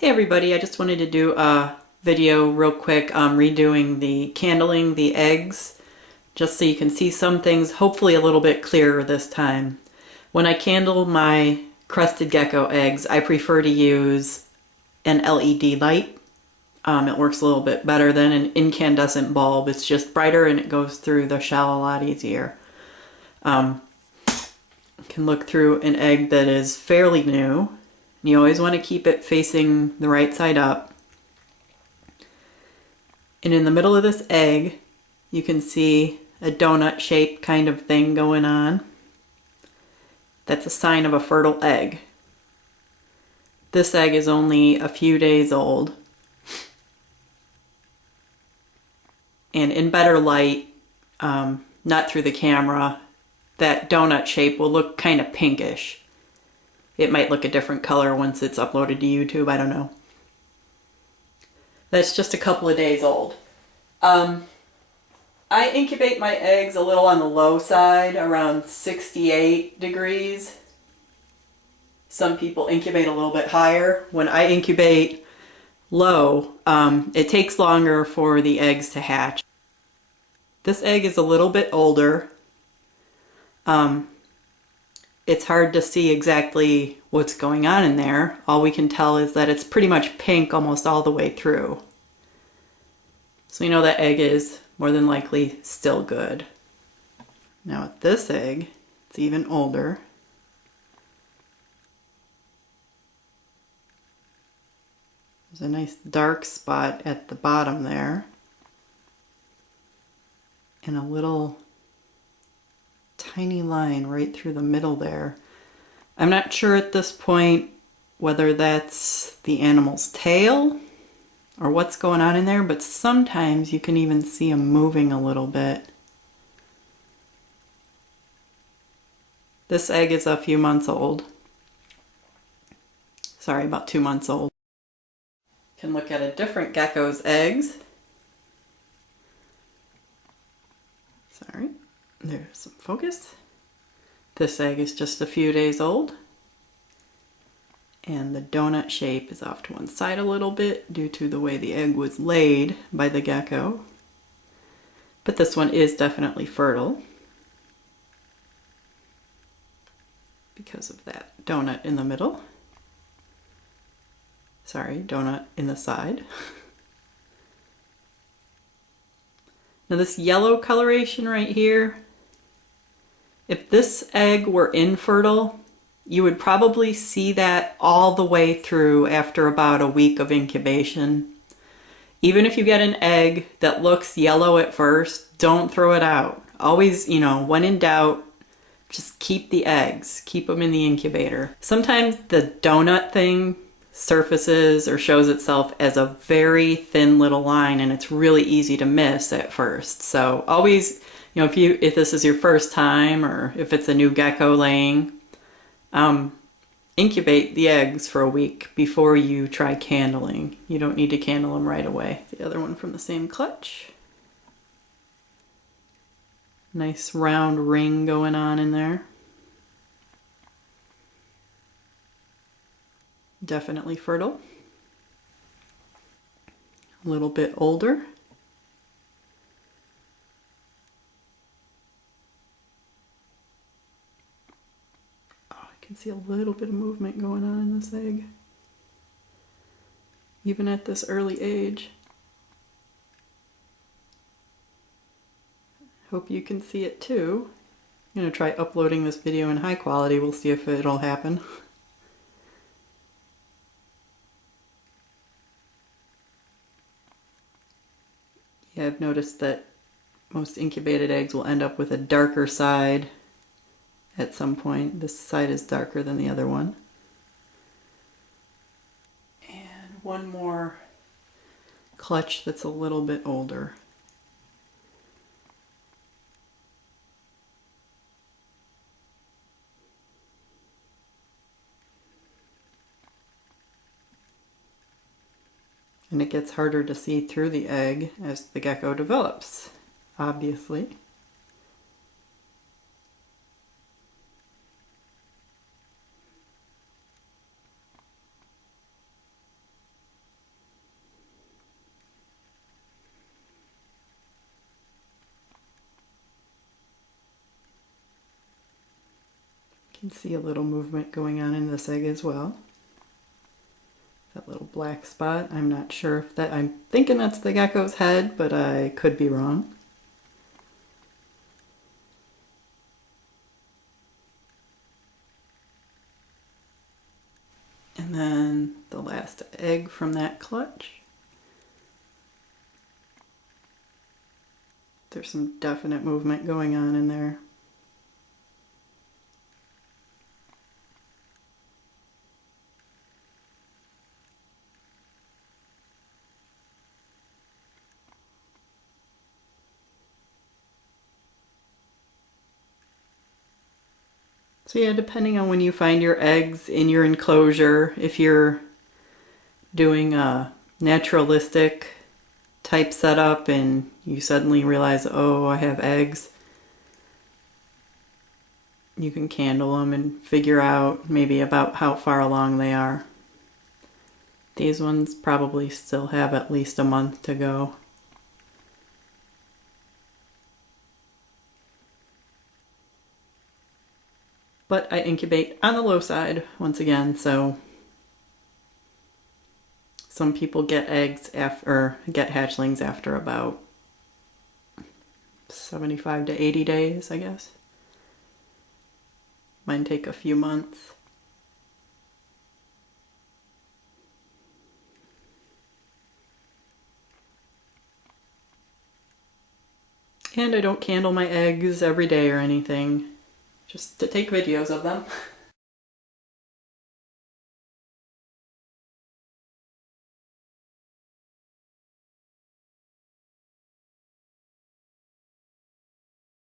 Hey everybody, I just wanted to do a video real quick redoing the candling the eggs, just so you can see some things hopefully a little bit clearer this time. When I candle my Crested Gecko eggs, I prefer to use an LED light. It works a little bit better than an incandescent bulb. It's just brighter and it goes through the shell a lot easier. You can look through an egg that is fairly new. You always want to keep it facing the right side up. And in the middle of this egg, you can see a donut shaped kind of thing going on. That's a sign of a fertile egg. This egg is only a few days old. And in better light, not through the camera, that donut shape will look kind of pinkish. It might look a different color once it's uploaded to YouTube, I don't know. That's just a couple of days old. I incubate my eggs a little on the low side, around 68 degrees. Some people incubate a little bit higher. When I incubate low, it takes longer for the eggs to hatch. This egg is a little bit older. It's hard to see exactly what's going on in there. All we can tell is that it's pretty much pink almost all the way through. So you know that egg is more than likely still good. Now with this egg, it's even older. There's a nice dark spot at the bottom there. And a little tiny line right through the middle there. I'm not sure at this point whether that's the animal's tail or what's going on in there, but sometimes you can even see them moving a little bit. This egg is a few months old. Sorry, about 2 months old. You can look at a different gecko's eggs. Sorry, there's some focus. This egg is just a few days old. And the donut shape is off to one side a little bit due to the way the egg was laid by the gecko. But this one is definitely fertile because of that donut in the middle. Sorry, donut in the side. Now this yellow coloration right here, if this egg were infertile, you would probably see that all the way through after about a week of incubation. Even if you get an egg that looks yellow at first, don't throw it out. Always, when in doubt, just keep the eggs. Keep them in the incubator. Sometimes the donut thing surfaces or shows itself as a very thin little line and it's really easy to miss at first. So always, if this is your first time or if it's a new gecko laying, incubate the eggs for a week before you try candling. You don't need to candle them right away. The other one from the same clutch. Nice round ring going on in there. Definitely fertile. A little bit older. Can see a little bit of movement going on in this egg, even at this early age. Hope you can see it too. I'm going to try uploading this video in high quality. We'll see if it'll happen. Yeah, I've noticed that most incubated eggs will end up with a darker side at some point. This side is darker than the other one. And one more clutch that's a little bit older. And it gets harder to see through the egg as the gecko develops, obviously. You can see a little movement going on in this egg as well. That little black spot, I'm not sure if that, I'm thinking that's the gecko's head, but I could be wrong. And then the last egg from that clutch. There's some definite movement going on in there. So yeah, depending on when you find your eggs in your enclosure, if you're doing a naturalistic type setup and you suddenly realize, oh, I have eggs, you can candle them and figure out maybe about how far along they are. These ones probably still have at least a month to go. But I incubate on the low side once again, so some people get eggs or get hatchlings after about 75 to 80 days, I guess. Mine take a few months. And I don't candle my eggs every day or anything, just to take videos of them.